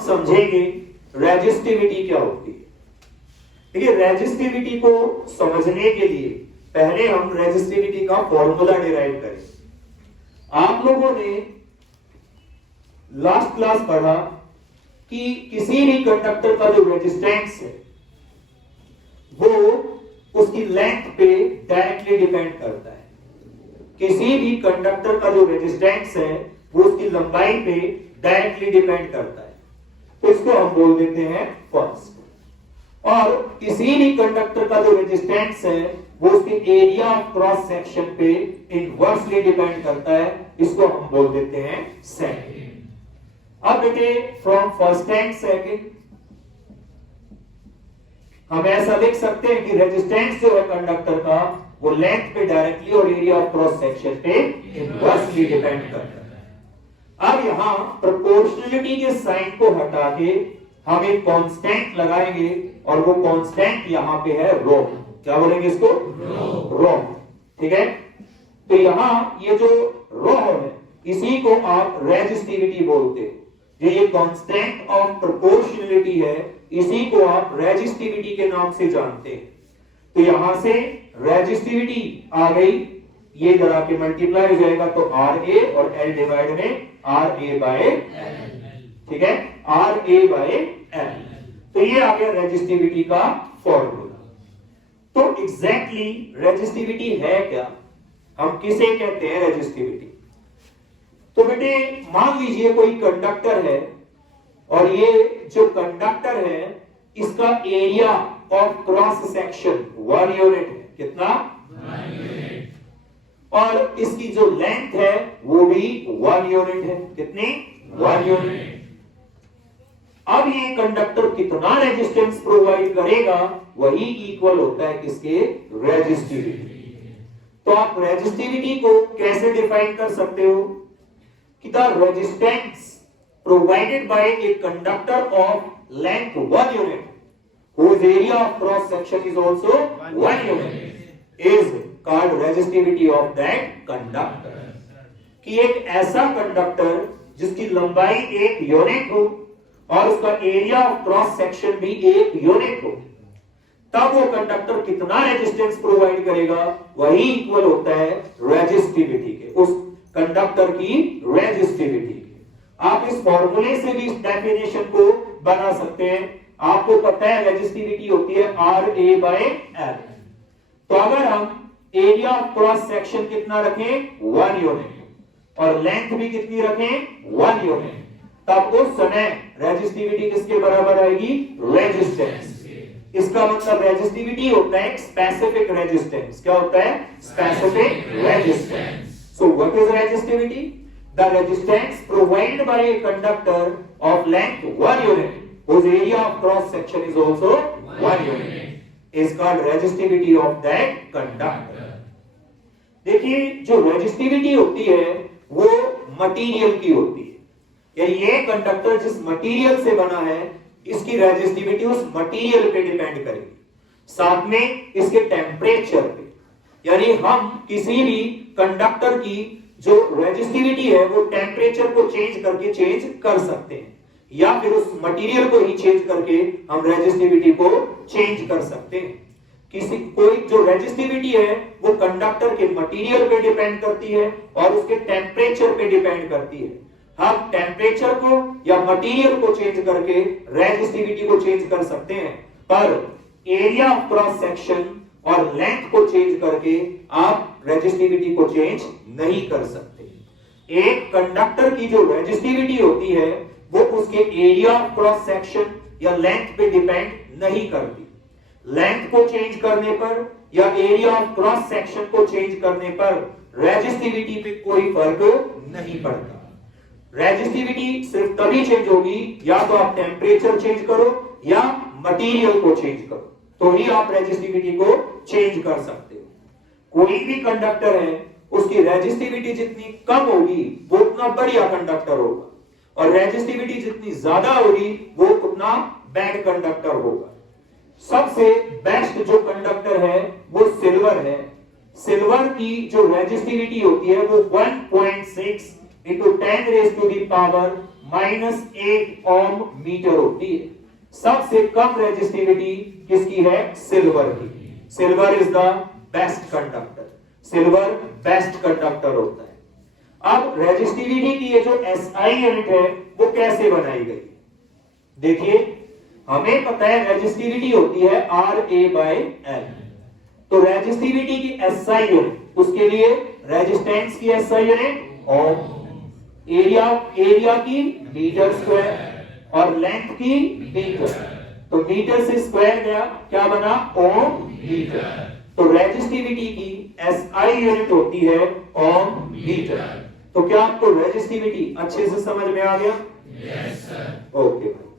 समझेंगे रेजिस्टिविटी क्या होती है। देखिए, रेजिस्टिविटी को समझने के लिए पहले हम रेजिस्टिविटी का फॉर्मूला डिराइव करें। आप लोगों ने लास्ट क्लास पढ़ा कि किसी भी कंडक्टर का जो रेजिस्टेंस है वो उसकी लेंथ पे डायरेक्टली डिपेंड करता है। किसी भी कंडक्टर का जो रेजिस्टेंस है वो उसकी लंबाई पे डायरेक्टली डिपेंड करता है, तो इसको हम बोल देते हैं फर्स्ट। और किसी भी कंडक्टर का जो रेजिस्टेंस है वो उसके एरिया ऑफ क्रॉस सेक्शन पे इनवर्सली डिपेंड करता है, इसको हम बोल देते हैं सेकंड। अब बेटे फ्रॉम फर्स्ट एंड सेकंड हम ऐसा लिख सकते हैं कि रेजिस्टेंस जो है कंडक्टर का वो लेंथ पे डायरेक्टली और एरिया ऑफ क्रॉस सेक्शन पे इनवर्सली डिपेंड करता है। अब यहां प्रोपोर्शनलिटी के साइन को हटा के हम एक कांस्टेंट लगाएंगे और वो कांस्टेंट यहां पे है रो। क्या बोलेंगे इसको? रो। ठीक है, तो यहां ये जो रो है इसी को आप रेजिस्टिविटी बोलते हैं। ये कांस्टेंट ऑफ प्रोपोर्शनलिटी है, इसी को आप रेजिस्टिविटी के नाम से जानते हैं। तो यहां से रेजिस्टिविटी आ गई, ये इधर आके मल्टीप्लाई हो जाएगा तो RA और L डिवाइड में RA बाय L। ठीक है, RA बाय L। तो ये आ गया रेजिस्टिविटी का फॉर्मूला। तो एग्जैक्टली रेजिस्टिविटी है क्या, हम किसे कहते हैं रेजिस्टिविटी? तो बेटे मान लीजिए कोई कंडक्टर है और ये जो कंडक्टर है इसका area of cross section 1 unit है। कितना? 1 यूनिट। और इसकी जो लेंथ है वो भी 1 यूनिट है। कितनी? 1 यूनिट। अब ये कंडक्टर कितना रेजिस्टेंस प्रोवाइड करेगा वही इक्वल होता है किसके? रेजिस्टिविटी। तो आप रेजिस्टिविटी को कैसे डिफाइन कर सकते हो कि the resistance provided by a conductor of length 1 unit whose area of cross section is also 1 unit is called resistivity of that conductor। कि एक ऐसा कंडक्टर जिसकी लंबाई 1 यूनिट हो और उसका एरिया ऑफ क्रॉस सेक्शन भी 1 यूनिट हो, तब वो कंडक्टर कितना रेजिस्टेंस प्रोवाइड करेगा वही इक्वल होता है रेजिस्टिविटी के, उस कंडक्टर की रेजिस्टिविटी। आप इस फॉर्मूले से भी इस डेफिनेशन को बना सकते हैं। आपको पता है रेजिस्टिविटी होती है RA बाय L। तो अगर हम एरिया ऑफ क्रॉस सेक्शन कितना रखें? 1 यूनिट और लेंथ भी कितनी रखें? 1 यूनिट, तब उस समय रेजिस्टिविटी किसके बराबर आएगी? रेजिस्टेंस। इसका मतलब रेजिस्टिविटी होता है स्पेसिफिक रेजिस्टेंस। क्या होता है? Specific resistance. So what is resistivity? The resistance provided by a conductor of length 1 unit whose area of cross section is also 1 unit is called resistivity of that conductor। देखिए, जो resistivity होती है वो material की होती है। यानी ये कंडक्टर जिस मटेरियल से बना है इसकी रेजिस्टिविटी उस मटेरियल पे डिपेंड करेगी, साथ में इसके टेम्परेचर पे। यानी हम किसी भी कंडक्टर की जो रेजिस्टिविटी है वो टेम्परेचर को चेंज करके चेंज कर सकते हैं, या फिर उस मटेरियल को ही चेंज करके हम रेजिस्टिविटी को चेंज कर सकते हैं। किसी कोई जो रेजिस्टिविटी है वो कंडक्टर के मटेरियल पे डिपेंड करती है और उसके टेम्परेचर पे डिपेंड करती है। हम टेम्परेचर को या मटेरियल को चेंज करके रेजिस्टिविटी को चेंज कर सकते हैं, पर एरिया ऑफ क्रॉस सेक्शन और लेंथ को चेंज करके आप रेजिस्टिविटी को चेंज नहीं कर सकते। एक कंडक्टर की जो रेजिस्टिविटी होती है वो उसके एरिया ऑफ क्रॉस सेक्शन या लेंथ पे डिपेंड नहीं करती। लेंथ को चेंज करने पर या एरिया ऑफ क्रॉस सेक्शन को चेंज करने पर रेजिस्टिविटी पे कोई फर्क नहीं पड़ता। रेजिस्टिविटी सिर्फ तभी चेंज होगी या तो आप टेम्परेचर चेंज करो या मटेरियल को चेंज करो, तो ही आप रेजिस्टिविटी को चेंज कर सकते हो। कोई भी कंडक्टर है उसकी रेजिस्टिविटी जितनी कम होगी वो उतना बढ़िया कंडक्टर होगा, और रेजिस्टिविटी जितनी ज्यादा होगी वो उतना बैड कंडक्टर होगा। सबसे बेस्ट जो कंडक्टर है वो सिल्वर है। सिल्वर की जो रेजिस्टिविटी होती है वो 1.6 into 10 raised to the power -1 ohm metre होती है। सबसे कम रेजिस्टिविटी किसकी है? सिल्वर की। Silver is the best conductor. Silver best conductor होता है। अब रेजिस्टिविटी की ये जो SI यूनिट है वो कैसे बनाई गई? देखिए, हमें पता है रेजिस्टिविटी होती है RA/L। तो रेजिस्टिविटी की SI यूनिट, उसके लिए रेजिस्टेंस की SI यूनिट ओम, एरिया की मीटर स्क्वायर और लेंथ की मीटर। तो मीटर से स्क्वायर गया, क्या बना? ओम मीटर। तो रेजिस्टिविटी की SI यूनिट होती है ओम मीटर। तो क्या आपको रेजिस्टिविटी अच्छे से समझ में आ गया? Yes sir. ओके।